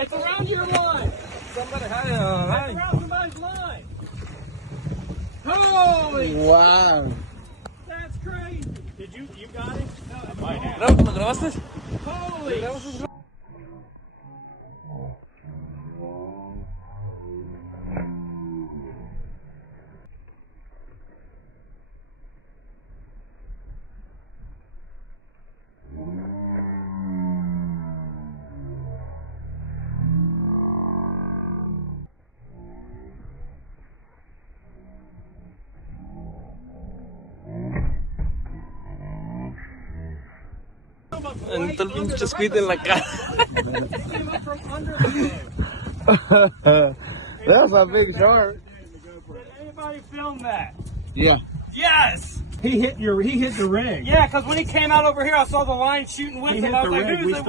It's around your line. Somebody had It's around somebody's line. Holy! Wow. That's crazy. Did you got it? No, I have. No, ¿lo grabaste? Holy! Entró el pinche squid en la cara. Came up from under the boat. That's a big shark. Did anybody film that? Yeah. Yes! He hit the rig. Yeah, because when he came out over here, I saw the line shooting with him. I was like, who's it?